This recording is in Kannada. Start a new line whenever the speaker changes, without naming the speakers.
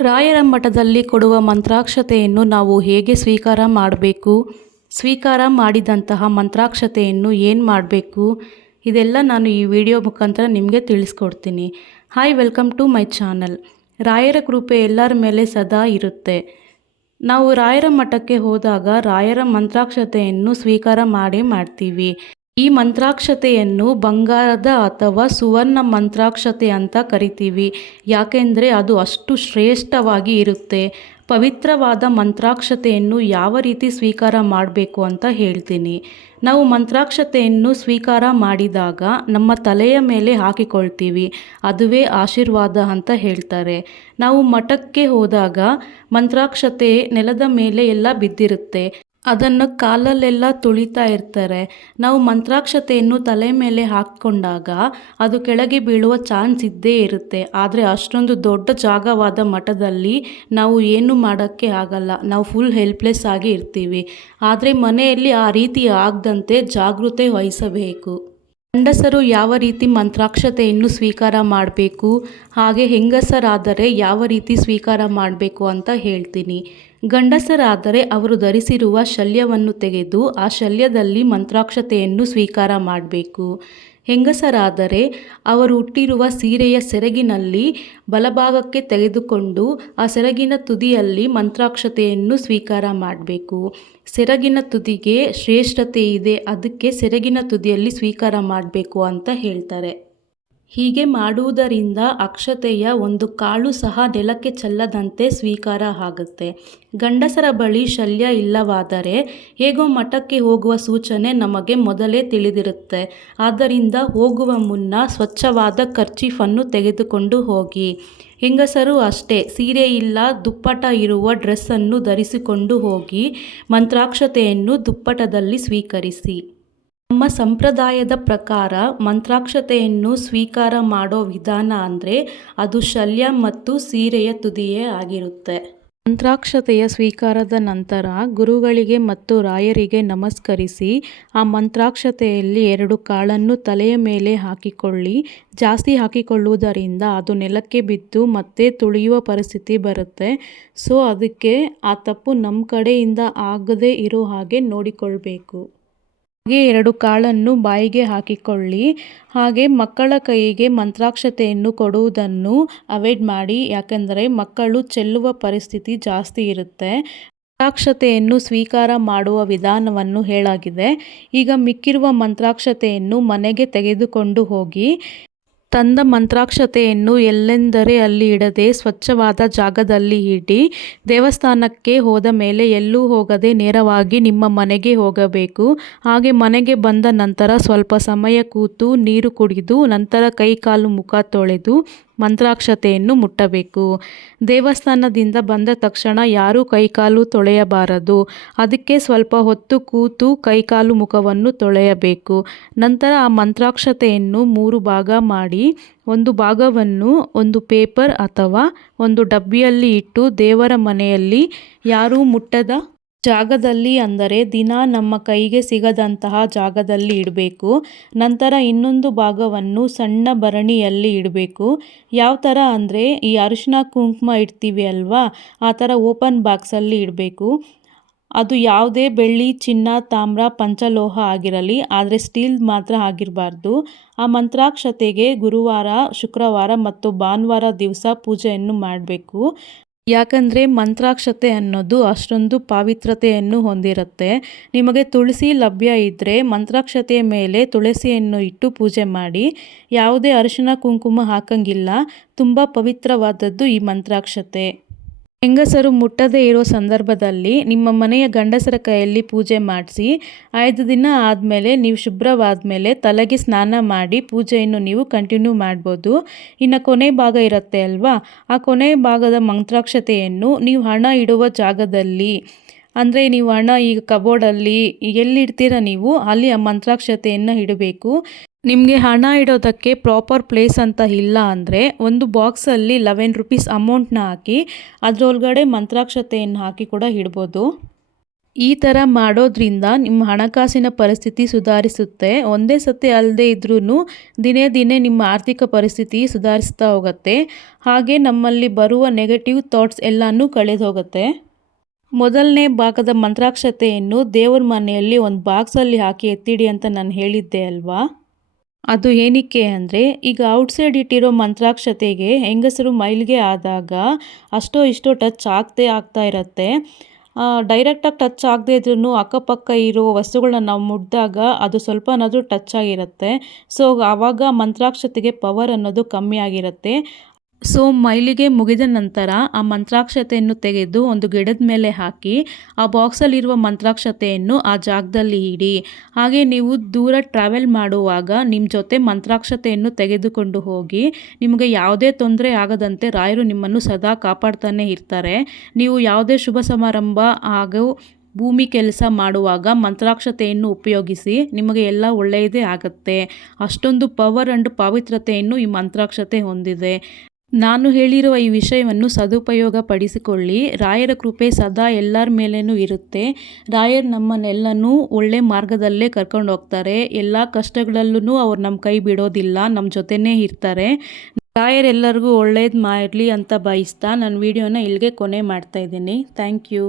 ರಾಯರ ಮಠದಲ್ಲಿ ಕೊಡುವ ಮಂತ್ರಾಕ್ಷತೆಯನ್ನು ನಾವು ಹೇಗೆ ಸ್ವೀಕಾರ ಮಾಡಬೇಕು? ಸ್ವೀಕಾರ ಮಾಡಿದಂತಹ ಮಂತ್ರಾಕ್ಷತೆಯನ್ನು ಏನು ಮಾಡಬೇಕು? ಇದೆಲ್ಲ ನಾನು ಈ ವಿಡಿಯೋ ಮುಖಾಂತರ ನಿಮಗೆ ತಿಳಿಸ್ಕೊಡ್ತೀನಿ. Hi, welcome to my channel. ರಾಯರ ಕೃಪೆ ಎಲ್ಲರ ಮೇಲೆ ಸದಾ ಇರುತ್ತೆ. ನಾವು ರಾಯರ ಮಠಕ್ಕೆ ಹೋದಾಗ ರಾಯರ ಮಂತ್ರಾಕ್ಷತೆಯನ್ನು ಸ್ವೀಕಾರ ಮಾಡೇ ಮಾಡ್ತೀವಿ. ಈ ಮಂತ್ರಾಕ್ಷತೆಯನ್ನು ಬಂಗಾರದ ಅಥವಾ ಸುವರ್ಣ ಮಂತ್ರಾಕ್ಷತೆ ಅಂತ ಕರಿತೀವಿ. ಯಾಕೆಂದರೆ ಅದು ಅಷ್ಟು ಶ್ರೇಷ್ಠವಾಗಿ ಇರುತ್ತೆ. ಪವಿತ್ರವಾದ ಮಂತ್ರಾಕ್ಷತೆಯನ್ನು ಯಾವ ರೀತಿ ಸ್ವೀಕಾರ ಮಾಡಬೇಕು ಅಂತ ಹೇಳ್ತೀನಿ. ನಾವು ಮಂತ್ರಾಕ್ಷತೆಯನ್ನು ಸ್ವೀಕಾರ ಮಾಡಿದಾಗ ನಮ್ಮ ತಲೆಯ ಮೇಲೆ ಹಾಕಿಕೊಳ್ತೀವಿ. ಅದುವೇ ಆಶೀರ್ವಾದ ಅಂತ ಹೇಳ್ತಾರೆ. ನಾವು ಮಠಕ್ಕೆ ಹೋದಾಗ ಮಂತ್ರಾಕ್ಷತೆ ನೆಲದ ಮೇಲೆ ಎಲ್ಲ ಬಿದ್ದಿರುತ್ತೆ. ಅದನ್ನು ಕಾಲಲ್ಲೆಲ್ಲ ತುಳಿತಾ ಇರ್ತಾರೆ. ನಾವು ಮಂತ್ರಾಕ್ಷತೆಯನ್ನು ತಲೆ ಮೇಲೆ ಹಾಕ್ಕೊಂಡಾಗ ಅದು ಕೆಳಗೆ ಬೀಳುವ ಚಾನ್ಸ್ ಇದ್ದೇ ಇರುತ್ತೆ. ಆದರೆ ಅಷ್ಟೊಂದು ದೊಡ್ಡ ಜಾಗವಾದ ಮಠದಲ್ಲಿ ನಾವು ಏನು ಮಾಡೋಕ್ಕೆ ಆಗಲ್ಲ. ನಾವು ಫುಲ್ ಹೆಲ್ಪ್ಲೆಸ್ ಆಗಿ ಇರ್ತೀವಿ. ಆದರೆ ಮನೆಯಲ್ಲಿ ಆ ರೀತಿ ಆಗದಂತೆ ಜಾಗೃತೆ ವಹಿಸಬೇಕು. ಗಂಡಸರು ಯಾವ ರೀತಿ ಮಂತ್ರಾಕ್ಷತೆಯನ್ನು ಸ್ವೀಕಾರ ಮಾಡಬೇಕು, ಹಾಗೆ ಹೆಂಗಸರಾದರೆ ಯಾವ ರೀತಿ ಸ್ವೀಕಾರ ಮಾಡಬೇಕು ಅಂತ ಹೇಳ್ತೀನಿ. ಗಂಡಸರಾದರೆ ಅವರು ಧರಿಸಿರುವ ಶಲ್ಯವನ್ನು ತೆಗೆದು ಆ ಶಲ್ಯದಲ್ಲಿ ಮಂತ್ರಾಕ್ಷತೆಯನ್ನು ಸ್ವೀಕಾರ ಮಾಡಬೇಕು. ಹೆಂಗಸರಾದರೆ ಅವರು ಹುಟ್ಟಿರುವ ಸೀರೆಯ ಸೆರಗಿನಲ್ಲಿ ಬಲಭಾಗಕ್ಕೆ ತೆಗೆದುಕೊಂಡು ಆ ಸೆರಗಿನ ತುದಿಯಲ್ಲಿ ಮಂತ್ರಾಕ್ಷತೆಯನ್ನು ಸ್ವೀಕಾರ ಮಾಡಬೇಕು. ಸೆರಗಿನ ತುದಿಗೆ ಶ್ರೇಷ್ಠತೆ ಇದೆ ಅದಕ್ಕೆ ಸೆರಗಿನ ತುದಿಯಲ್ಲಿ ಸ್ವೀಕಾರ ಮಾಡಬೇಕು ಅಂತ ಹೇಳ್ತಾರೆ. ಹೀಗೆ ಮಾಡುವುದರಿಂದ ಅಕ್ಷತೆಯ ಒಂದು ಕಾಳು ಸಹ ನೆಲಕ್ಕೆ ಚೆಲ್ಲದಂತೆ ಸ್ವೀಕಾರ ಆಗುತ್ತೆ. ಗಂಡಸರ ಬಳಿ ಶಲ್ಯ ಇಲ್ಲವಾದರೆ ಹೇಗೋ ಮಠಕ್ಕೆ ಹೋಗುವ ಸೂಚನೆ ನಮಗೆ ಮೊದಲೇ ತಿಳಿದಿರುತ್ತೆ. ಆದ್ದರಿಂದ ಹೋಗುವ ಮುನ್ನ ಸ್ವಚ್ಛವಾದ ಕರ್ಚೀಫನ್ನು ತೆಗೆದುಕೊಂಡು ಹೋಗಿ. ಹೆಂಗಸರು ಅಷ್ಟೇ, ಸೀರೆ ಇಲ್ಲ ದುಪ್ಪಟ ಇರುವ ಡ್ರೆಸ್ಸನ್ನು ಧರಿಸಿಕೊಂಡು ಹೋಗಿ, ಮಂತ್ರಾಕ್ಷತೆಯನ್ನು ದುಪ್ಪಟದಲ್ಲಿ ಸ್ವೀಕರಿಸಿ. ನಮ್ಮ ಸಂಪ್ರದಾಯದ ಪ್ರಕಾರ ಮಂತ್ರಾಕ್ಷತೆಯನ್ನು ಸ್ವೀಕಾರ ಮಾಡೋ ವಿಧಾನ ಅಂದರೆ ಅದು ಶಲ್ಯ ಮತ್ತು ಸೀರೆಯ ತುದಿಯೇ ಆಗಿರುತ್ತೆ. ಮಂತ್ರಾಕ್ಷತೆಯ ಸ್ವೀಕಾರದ ನಂತರ ಗುರುಗಳಿಗೆ ಮತ್ತು ರಾಯರಿಗೆ ನಮಸ್ಕರಿಸಿ ಆ ಮಂತ್ರಾಕ್ಷತೆಯಲ್ಲಿ ಎರಡು ಕಾಳನ್ನು ತಲೆಯ ಮೇಲೆ ಹಾಕಿಕೊಳ್ಳಿ. ಜಾಸ್ತಿ ಹಾಕಿಕೊಳ್ಳುವುದರಿಂದ ಅದು ನೆಲಕ್ಕೆ ಬಿದ್ದು ಮತ್ತೆ ತುಳಿಯುವ ಪರಿಸ್ಥಿತಿ ಬರುತ್ತೆ. ಸೊ ಅದಕ್ಕೆ ಆ ತಪ್ಪು ನಮ್ಮ ಕಡೆಯಿಂದ ಆಗದೇ ಇರೋ ಹಾಗೆ ನೋಡಿಕೊಳ್ಬೇಕು. ಹಾಗೆ ಎರಡು ಕಾಳನ್ನು ಬಾಯಿಗೆ ಹಾಕಿಕೊಳ್ಳಿ. ಹಾಗೆ ಮಕ್ಕಳ ಕೈಗೆ ಮಂತ್ರಾಕ್ಷತೆಯನ್ನು ಕೊಡುವುದನ್ನು ಅವಾಯ್ಡ್ ಮಾಡಿ. ಯಾಕೆಂದರೆ ಮಕ್ಕಳು ಚೆಲ್ಲುವ ಪರಿಸ್ಥಿತಿ ಜಾಸ್ತಿ ಇರುತ್ತೆ. ಮಂತ್ರಾಕ್ಷತೆಯನ್ನು ಸ್ವೀಕಾರ ಮಾಡುವ ವಿಧಾನವನ್ನು ಹೇಳಾಗಿದೆ ಈಗ ಮಿಕ್ಕಿರುವ ಮಂತ್ರಾಕ್ಷತೆಯನ್ನು ಮನೆಗೆ ತೆಗೆದುಕೊಂಡು ಹೋಗಿ. ತಂದ ಮಂತ್ರಾಕ್ಷತೆಯನ್ನು ಎಲ್ಲೆಂದರೆ ಅಲ್ಲಿ ಇಡದೆ ಸ್ವಚ್ಛವಾದ ಜಾಗದಲ್ಲಿ ಇಡಿ, ದೇವಸ್ಥಾನಕ್ಕೆ ಹೋದ ಮೇಲೆ ಎಲ್ಲೂ ಹೋಗದೆ ನೇರವಾಗಿ ನಿಮ್ಮ ಮನೆಗೆ ಹೋಗಬೇಕು. ಹಾಗೆ ಮನೆಗೆ ಬಂದ ನಂತರ ಸ್ವಲ್ಪ ಸಮಯ ಕೂತು ನೀರು ಕುಡಿದು, ನಂತರ ಕೈ ಕಾಲು ಮುಖ ತೊಳೆದು ಮಂತ್ರಾಕ್ಷತೆಯನ್ನು ಮುಟ್ಟಬೇಕು. ದೇವಸ್ಥಾನದಿಂದ ಬಂದ ತಕ್ಷಣ ಯಾರೂ ಕೈಕಾಲು ತೊಳೆಯಬಾರದು. ಅದಕ್ಕೆ ಸ್ವಲ್ಪ ಹೊತ್ತು ಕೂತು ಕೈಕಾಲು ಮುಖವನ್ನು ತೊಳೆಯಬೇಕು. ನಂತರ ಆ ಮಂತ್ರಾಕ್ಷತೆಯನ್ನು ಮೂರು ಭಾಗ ಮಾಡಿ, ಒಂದು ಭಾಗವನ್ನು ಒಂದು ಪೇಪರ್ ಅಥವಾ ಒಂದು ಡಬ್ಬಿಯಲ್ಲಿ ಇಟ್ಟು ದೇವರ ಮನೆಯಲ್ಲಿ ಯಾರೂ ಮುಟ್ಟದ ಜಾಗದಲ್ಲಿ ಅಂದರೆ ದಿನ ನಮ್ಮ ಕೈಗೆ ಸಿಗದಂತಹ ಜಾಗದಲ್ಲಿ ಇಡಬೇಕು. ನಂತರ ಇನ್ನೊಂದು ಭಾಗವನ್ನು ಸಣ್ಣ ಭರಣಿಯಲ್ಲಿ ಇಡಬೇಕು. ಯಾವ ಥರ ಅಂದರೆ ಈ ಅರಿಶಿನ ಕುಂಕುಮ ಇಡ್ತೀವಿ ಅಲ್ವಾ? ಆ ಥರ ಓಪನ್ ಬಾಕ್ಸಲ್ಲಿ ಇಡಬೇಕು. ಅದು ಯಾವುದೇ ಬೆಳ್ಳಿ, ಚಿನ್ನ, ತಾಮ್ರ, ಪಂಚಲೋಹ ಆಗಿರಲಿ, ಆದರೆ ಸ್ಟೀಲ್ ಮಾತ್ರ ಆಗಿರಬಾರ್ದು. ಆ ಮಂತ್ರಾಕ್ಷತೆಗೆ ಗುರುವಾರ, ಶುಕ್ರವಾರ ಮತ್ತು ಭಾನುವಾರ ದಿವಸ ಪೂಜೆಯನ್ನು ಮಾಡಬೇಕು. ಯಾಕಂದರೆ ಮಂತ್ರಾಕ್ಷತೆ ಅನ್ನೋದು ಅಷ್ಟೊಂದು ಪಾವಿತ್ರತೆಯನ್ನು ಹೊಂದಿರುತ್ತೆ. ನಿಮಗೆ ತುಳಸಿ ಲಭ್ಯ ಇದ್ದರೆ ಮಂತ್ರಾಕ್ಷತೆಯ ಮೇಲೆ ತುಳಸಿಯನ್ನು ಇಟ್ಟು ಪೂಜೆ ಮಾಡಿ. ಯಾವುದೇ ಅರಿಶಿನ, ಕುಂಕುಮ ಹಾಕಂಗಿಲ್ಲ. ತುಂಬ ಪವಿತ್ರವಾದದ್ದು ಈ ಮಂತ್ರಾಕ್ಷತೆ. ಹೆಂಗಸರು ಮುಟ್ಟದೇ ಇರೋ ಸಂದರ್ಭದಲ್ಲಿ ನಿಮ್ಮ ಮನೆಯ ಗಂಡಸರ ಕೈಯಲ್ಲಿ ಪೂಜೆ ಮಾಡಿಸಿ, ಐದು ದಿನ ಆದಮೇಲೆ ನೀವು ಶುಭ್ರವಾದ ಮೇಲೆ ತಲೆಗೆ ಸ್ನಾನ ಮಾಡಿ ಪೂಜೆಯನ್ನು ನೀವು ಕಂಟಿನ್ಯೂ ಮಾಡ್ಬೋದು. ಇನ್ನು ಕೊನೆ ಭಾಗ ಇರುತ್ತೆ ಅಲ್ವಾ? ಆ ಕೊನೆ ಭಾಗದ ಮಂತ್ರಾಕ್ಷತೆಯನ್ನು ನೀವು ಹಣ ಇಡುವ ಜಾಗದಲ್ಲಿ ಅಂದರೆ ನೀವು ಹಣ ಈಗ ಕಬೋರ್ಡಲ್ಲಿ ಎಲ್ಲಿಡ್ತೀರ ನೀವು, ಅಲ್ಲಿ ಆ ಮಂತ್ರಾಕ್ಷತೆಯನ್ನು ಇಡಬೇಕು. ನಿಮಗೆ ಹಣ ಇಡೋದಕ್ಕೆ ಪ್ರಾಪರ್ ಪ್ಲೇಸ್ ಅಂತ ಇಲ್ಲ ಅಂದರೆ ಒಂದು ಬಾಕ್ಸಲ್ಲಿ ಲೆವೆನ್ ರುಪೀಸ್ ಅಮೌಂಟ್ನ ಹಾಕಿ, ಅದರೊಳಗಡೆ ಮಂತ್ರಾಕ್ಷತೆಯನ್ನು ಹಾಕಿ ಕೂಡ ಇಡ್ಬೋದು. ಈ ಥರ ಮಾಡೋದ್ರಿಂದ ನಿಮ್ಮ ಹಣಕಾಸಿನ ಪರಿಸ್ಥಿತಿ ಸುಧಾರಿಸುತ್ತೆ. ಒಂದೇ ಸತಿ ಅಲ್ಲದೆ ಇದ್ರೂ ದಿನೇ ದಿನೇ ನಿಮ್ಮ ಆರ್ಥಿಕ ಪರಿಸ್ಥಿತಿ ಸುಧಾರಿಸ್ತಾ ಹೋಗುತ್ತೆ. ಹಾಗೆ ನಮ್ಮಲ್ಲಿ ಬರುವ ನೆಗೆಟಿವ್ ಥಾಟ್ಸ್ ಎಲ್ಲನೂ ಕಳೆದು ಹೋಗುತ್ತೆ ಮೊದಲನೇ ಭಾಗದ ಮಂತ್ರಾಕ್ಷತೆಯನ್ನು ದೇವರ ಮನೆಯಲ್ಲಿ ಒಂದು ಬಾಕ್ಸಲ್ಲಿ ಹಾಕಿ ಎತ್ತಿಡಿ ಅಂತ ನಾನು ಹೇಳಿದ್ದೆ ಅಲ್ವಾ? ಅದು ಏನಕ್ಕೆ ಅಂದರೆ, ಈಗ ಔಟ್ಸೈಡ್ ಇಟ್ಟಿರೋ ಮಂತ್ರಾಕ್ಷತೆಗೆ ಹೆಂಗಸರು ಮೈಲಿಗೆ ಆದಾಗ ಅಷ್ಟೋ ಇಷ್ಟೋ ಟಚ್ ಆಗ್ತೇ ಆಗ್ತಾ ಇರುತ್ತೆ. ಡೈರೆಕ್ಟಾಗಿ ಟಚ್ ಆಗದೇ ಇದ್ರೂ ಅಕ್ಕಪಕ್ಕ ಇರೋ ವಸ್ತುಗಳನ್ನ ನಾವು ಮುಟ್ಟಿದಾಗ ಅದು ಸ್ವಲ್ಪನಾದರೂ ಟಚ್ ಆಗಿರುತ್ತೆ. ಸೊ, ಆವಾಗ ಮಂತ್ರಾಕ್ಷತೆಗೆ ಪವರ್ ಅನ್ನೋದು ಕಮ್ಮಿ ಆಗಿರುತ್ತೆ. ಸೊ ಮೈಲಿಗೆ ಮುಗಿದ ನಂತರ ಆ ಮಂತ್ರಾಕ್ಷತೆಯನ್ನು ತೆಗೆದು ಒಂದು ಗಿಡದ ಮೇಲೆ ಹಾಕಿ, ಆ ಬಾಕ್ಸಲ್ಲಿರುವ ಮಂತ್ರಾಕ್ಷತೆಯನ್ನು ಆ ಜಾಗದಲ್ಲಿ ಇಡಿ. ಹಾಗೆ ನೀವು ದೂರ ಟ್ರಾವೆಲ್ ಮಾಡುವಾಗ ನಿಮ್ಮ ಜೊತೆ ಮಂತ್ರಾಕ್ಷತೆಯನ್ನು ತೆಗೆದುಕೊಂಡು ಹೋಗಿ, ನಿಮಗೆ ಯಾವುದೇ ತೊಂದರೆ ಆಗದಂತೆ ರಾಯರು ನಿಮ್ಮನ್ನು ಸದಾ ಕಾಪಾಡ್ತಾನೆ ಇರ್ತಾರೆ. ನೀವು ಯಾವುದೇ ಶುಭ ಸಮಾರಂಭ ಹಾಗೂ ಭೂಮಿ ಕೆಲಸ ಮಾಡುವಾಗ ಮಂತ್ರಾಕ್ಷತೆಯನ್ನು ಉಪಯೋಗಿಸಿ, ನಿಮಗೆ ಎಲ್ಲ ಒಳ್ಳೆಯದೇ ಆಗುತ್ತೆ. ಅಷ್ಟೊಂದು ಪವರ್ ಆ್ಯಂಡ್ ಪಾವಿತ್ರತೆಯನ್ನು ಈ ಮಂತ್ರಾಕ್ಷತೆ ಹೊಂದಿದೆ. ನಾನು ಹೇಳಿರುವ ಈ ವಿಷಯವನ್ನು ಸದುಪಯೋಗ ಪಡಿಸಿಕೊಳ್ಳಿ ರಾಯರ ಕೃಪೆ ಸದಾ ಎಲ್ಲರ ಮೇಲೇನೂ ಇರುತ್ತೆ. ರಾಯರ್ ನಮ್ಮನ್ನೆಲ್ಲನೂ ಒಳ್ಳೆ ಮಾರ್ಗದಲ್ಲೇ ಕರ್ಕೊಂಡು ಹೋಗ್ತಾರೆ. ಎಲ್ಲ ಕಷ್ಟಗಳಲ್ಲೂ ಅವ್ರು ನಮ್ಮ ಕೈ ಬಿಡೋದಿಲ್ಲ ನಮ್ಮ ಜೊತೆನೇ ಇರ್ತಾರೆ. ರಾಯರೆಲ್ಲರಿಗೂ ಒಳ್ಳೇದು ಮಾಡಲಿ ಅಂತ ಬಯಸ್ತಾ ನನ್ನ ವಿಡಿಯೋನ ಇಲ್ಲಿಗೆ ಕೊನೆ ಮಾಡ್ತಾ ಇದ್ದೀನಿ. Thank you.